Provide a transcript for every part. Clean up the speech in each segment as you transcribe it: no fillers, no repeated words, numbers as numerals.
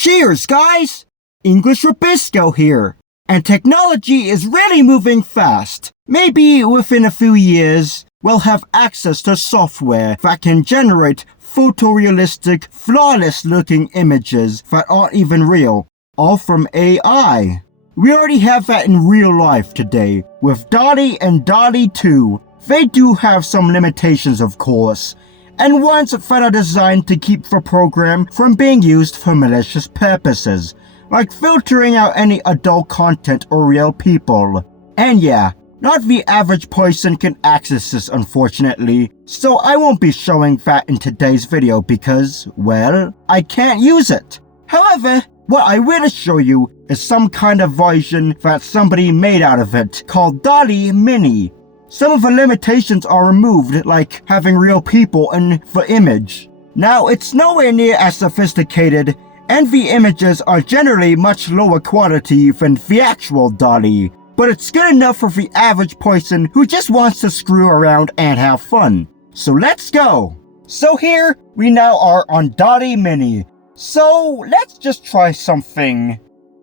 Cheers, guys! English Rabisco here. And technology is really moving fast. Maybe within a few years, we'll have access to software that can generate photorealistic, flawless-looking images that aren't even real, all from AI. We already have that in real life today, with DALL-E and DALL-E 2. They do have some limitations, of course, and ones that are designed to keep the program from being used for malicious purposes, like filtering out any adult content or real people. And yeah, not the average person can access this, unfortunately, so I won't be showing that in today's video because, well, I can't use it. However, what I will show you is some kind of version that somebody made out of it, called DALL-E Mini. Some of the limitations are removed, like having real people in the image. Now, it's nowhere near as sophisticated, and the images are generally much lower quality than the actual DALL-E, but it's good enough for the average person who just wants to screw around and have fun. So let's go! So here, we now are on DALL-E Mini. So let's just try something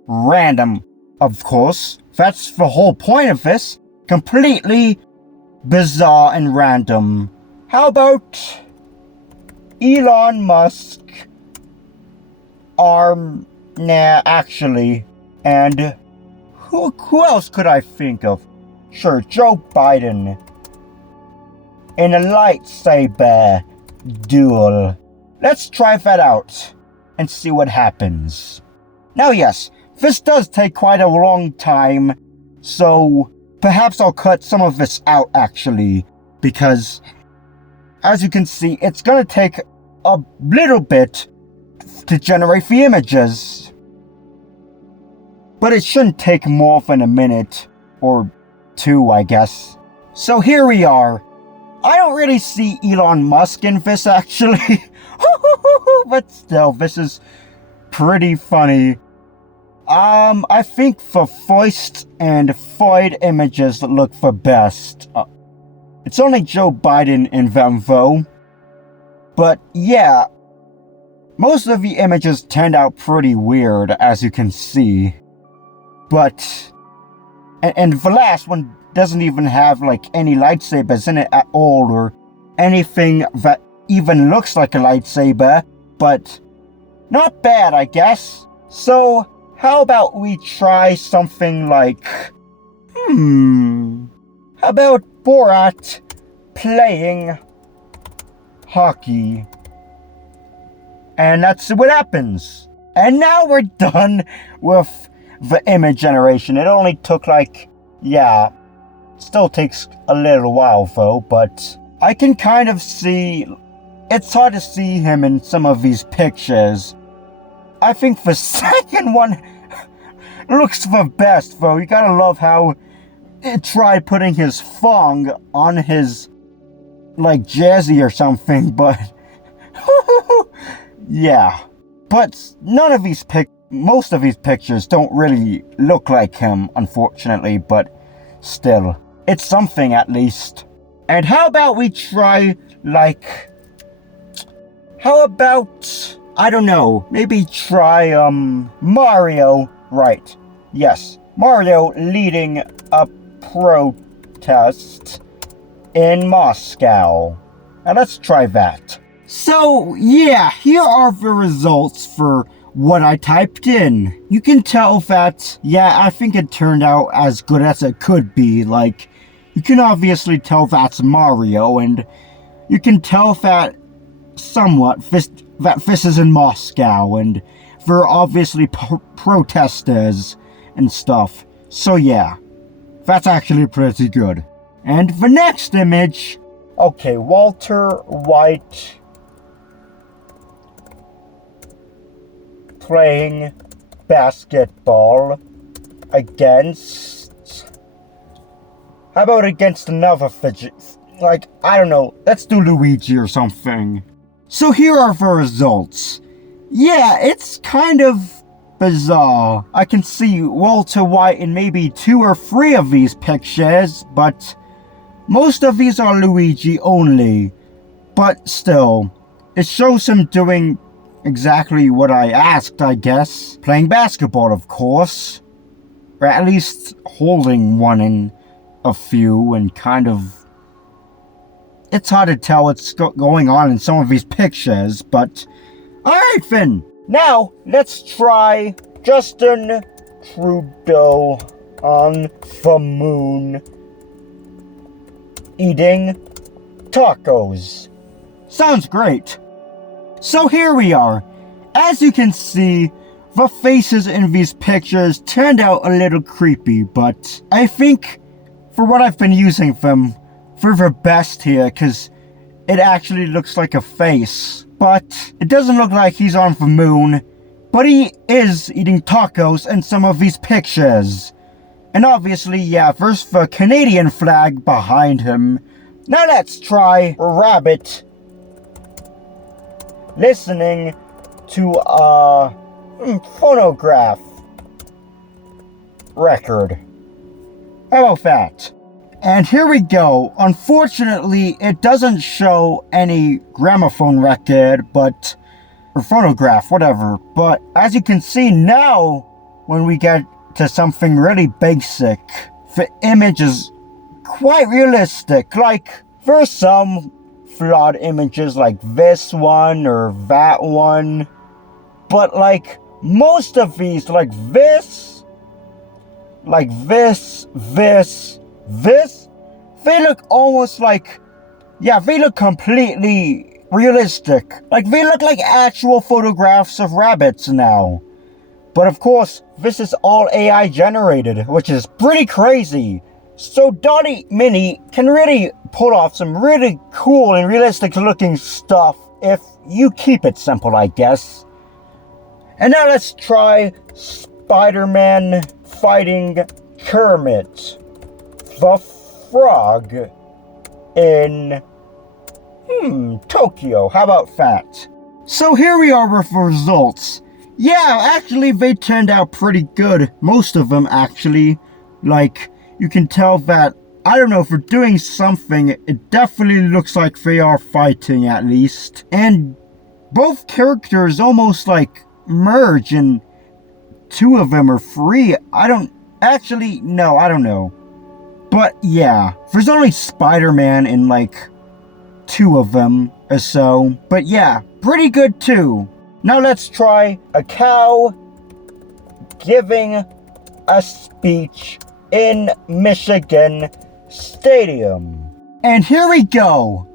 random, of course. That's the whole point of this. Completely bizarre and random. How about Elon Musk arm? Nah, actually. And who else could I think of? Sure, Joe Biden in a lightsaber duel. Let's try that out and see what happens. Now yes, this does take quite a long time, so perhaps I'll cut some of this out actually, because as you can see, it's gonna take a little bit to generate the images. But it shouldn't take more than a minute or two, I guess. So here we are. I don't really see Elon Musk in this actually, but still, this is pretty funny. I think the voiced and void images look the best. It's only Joe Biden in them though. But yeah, most of the images turned out pretty weird, as you can see. But, and the last one doesn't even have like any lightsabers in it at all, or anything that even looks like a lightsaber, but not bad, I guess. So, how about we try something like, how about Borat playing hockey? And that's what happens. And now we're done with the image generation. It only took like, yeah, still takes a little while though, but I can kind of see, it's hard to see him in some of these pictures. I think the second one looks the best though. You gotta love how it tried putting his thong on his, like, jersey or something, but yeah. But most of these pictures don't really look like him, unfortunately, but still, it's something at least. And how about we try, like, how about, I don't know, maybe try, Mario, right, yes, Mario leading a protest in Moscow. Now let's try that. So, yeah, here are the results for what I typed in. You can tell that, yeah, I think it turned out as good as it could be. Like, you can obviously tell that's Mario, and you can tell that somewhat that this is in Moscow, and there are obviously protesters and stuff. So yeah, that's actually pretty good. And the next image, okay, Walter White playing basketball against, how about against another fidget, like, I don't know, let's do Luigi or something. So here are the results. Yeah, it's kind of bizarre. I can see Walter White in maybe 2 or 3 of these pictures, but most of these are Luigi only. But still, it shows him doing exactly what I asked, I guess. Playing basketball, of course. Or at least holding one in a few and kind of... It's hard to tell what's going on in some of these pictures, but... Alright, Finn. Now, let's try Justin Trudeau on the moon eating tacos. Sounds great. So here we are. As you can see, the faces in these pictures turned out a little creepy, but I think for what I've been using them, they're the best here, because it actually looks like a face. But it doesn't look like he's on the moon, but he is eating tacos in some of these pictures. And obviously, yeah, there's the Canadian flag behind him. Now let's try a rabbit listening to a phonograph record. How about that? And here we go. Unfortunately, it doesn't show any gramophone record, or phonograph, whatever. But as you can see now, when we get to something really basic, the image is quite realistic. Like, there's some flawed images like this one or that one. But like, most of these, like this, they look almost like, yeah, they look completely realistic. Like, they look like actual photographs of rabbits now. But of course, this is all AI generated, which is pretty crazy. So Dolly Mini can really pull off some really cool and realistic looking stuff if you keep it simple, I guess. And now let's try Spider-Man fighting Kermit the Frog in Tokyo. How about that? So here we are with the results. Yeah, actually they turned out pretty good. Most of them actually. Like, you can tell that, I don't know, if they're doing something, it definitely looks like they are fighting at least. And both characters almost like merge, and two of them are free. I don't know. But yeah, there's only Spider-Man in like two of them or so. But yeah, pretty good too. Now let's try a cow giving a speech in Michigan Stadium. And here we go.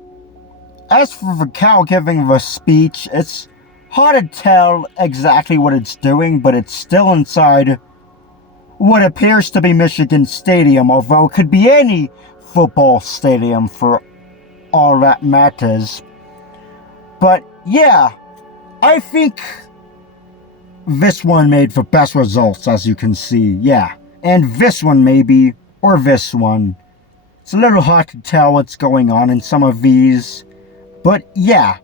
As for the cow giving the speech, it's hard to tell exactly what it's doing, but it's still inside what appears to be Michigan Stadium, although it could be any football stadium for all that matters. But yeah, I think this one made the best results, as you can see, yeah. And this one maybe, or this one. It's a little hard to tell what's going on in some of these. But yeah,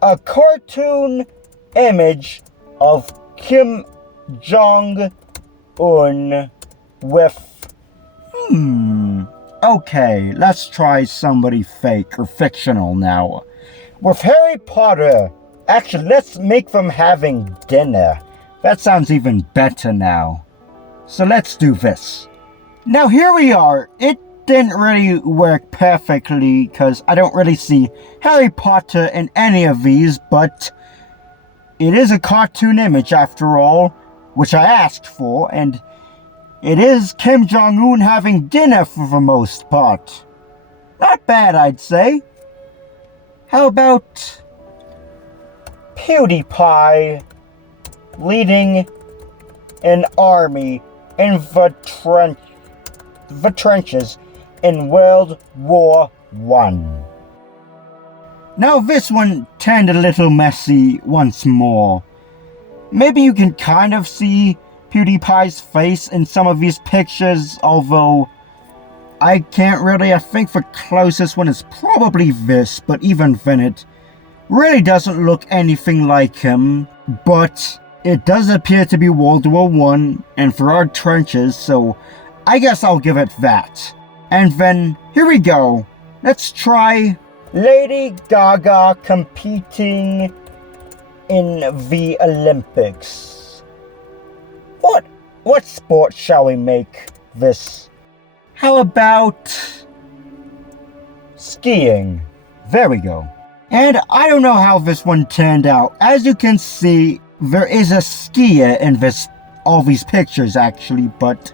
a cartoon image of Kim Jong-un with... Okay, let's try somebody fake or fictional now. With Harry Potter. Actually, let's make them having dinner. That sounds even better now. So let's do this. Now here we are. It didn't really work perfectly because I don't really see Harry Potter in any of these, but it is a cartoon image after all, which I asked for, and it is Kim Jong-un having dinner for the most part. Not bad, I'd say. How about PewDiePie leading an army in the trenches in World War I. Now this one turned a little messy once more. Maybe you can kind of see PewDiePie's face in some of these pictures, although I can't really. I think the closest one is probably this, but even then it really doesn't look anything like him. But it does appear to be World War I, and there are trenches, so I guess I'll give it that. And then, here we go. Let's try Lady Gaga competing in the Olympics. What sport shall we make this? How about skiing? There we go. And I don't know how this one turned out. As you can see, there is a skier in all these pictures actually, but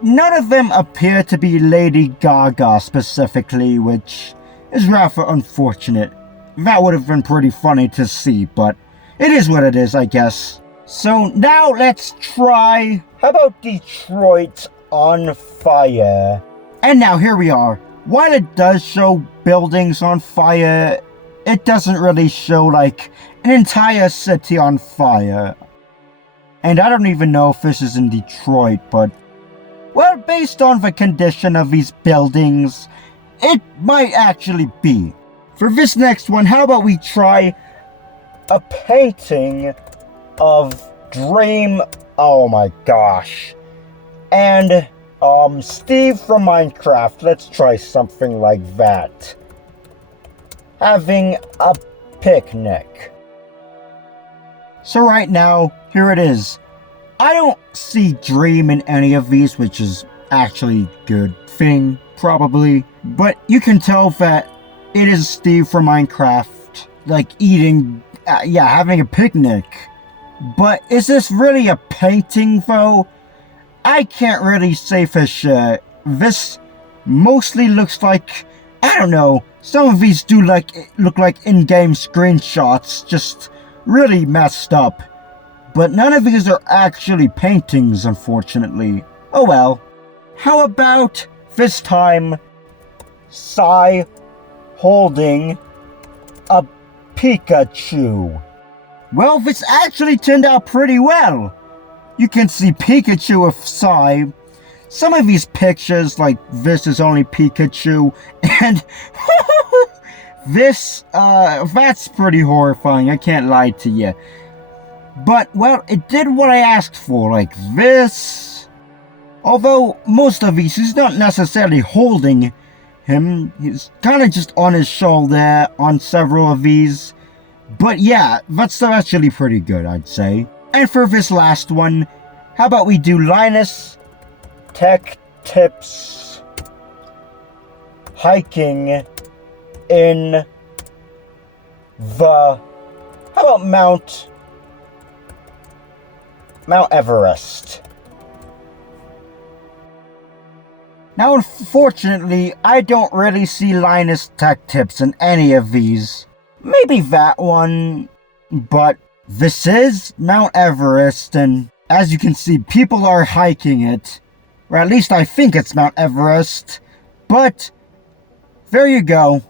none of them appear to be Lady Gaga specifically, which is rather unfortunate. That would have been pretty funny to see, but it is what it is, I guess. So now let's try, how about Detroit on fire? And now here we are. While it does show buildings on fire, it doesn't really show like an entire city on fire. And I don't even know if this is in Detroit, but well, based on the condition of these buildings, it might actually be. For this next one, how about we try a painting of Dream, oh my gosh, and Steve from Minecraft. Let's try something like that. Having a picnic. So right now, here it is. I don't see Dream in any of these, which is actually a good thing, probably. But you can tell that it is Steve from Minecraft, like eating, having a picnic. But is this really a painting, though? I can't really say for sure. This mostly looks like, I don't know, some of these do look like in-game screenshots, just really messed up. But none of these are actually paintings, unfortunately. Oh well. How about this time, Sai holding a Pikachu? Well, this actually turned out pretty well. You can see Pikachu with Sai. Some of these pictures, like this is only Pikachu, and this, that's pretty horrifying, I can't lie to you. But, well, it did what I asked for, like this. Although, most of these, he's not necessarily holding him. He's kind of just on his shoulder on several of these. But yeah, that's actually pretty good, I'd say. And for this last one, how about we do Linus Tech Tips hiking in the, how about Mount Everest? Now, unfortunately, I don't really see Linus Tech Tips in any of these. Maybe that one, but this is Mount Everest, and as you can see, people are hiking it. Or at least I think it's Mount Everest. But there you go.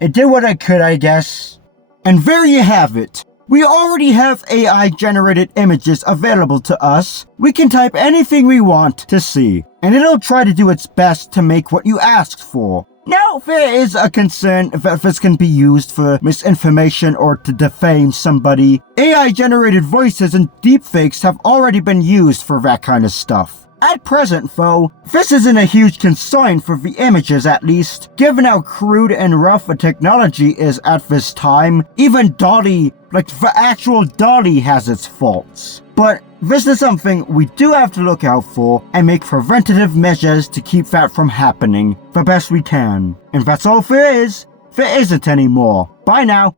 It did what I could, I guess. And there you have it. We already have AI-generated images available to us. We can type anything we want to see, and it'll try to do its best to make what you asked for. Now, there is a concern that this can be used for misinformation or to defame somebody. AI-generated voices and deepfakes have already been used for that kind of stuff. At present, though, this isn't a huge concern for the images at least, given how crude and rough the technology is at this time. Even DALL-E, like the actual DALL-E, has its faults. But this is something we do have to look out for and make preventative measures to keep that from happening the best we can. And that's all there is. There isn't any more. Bye now.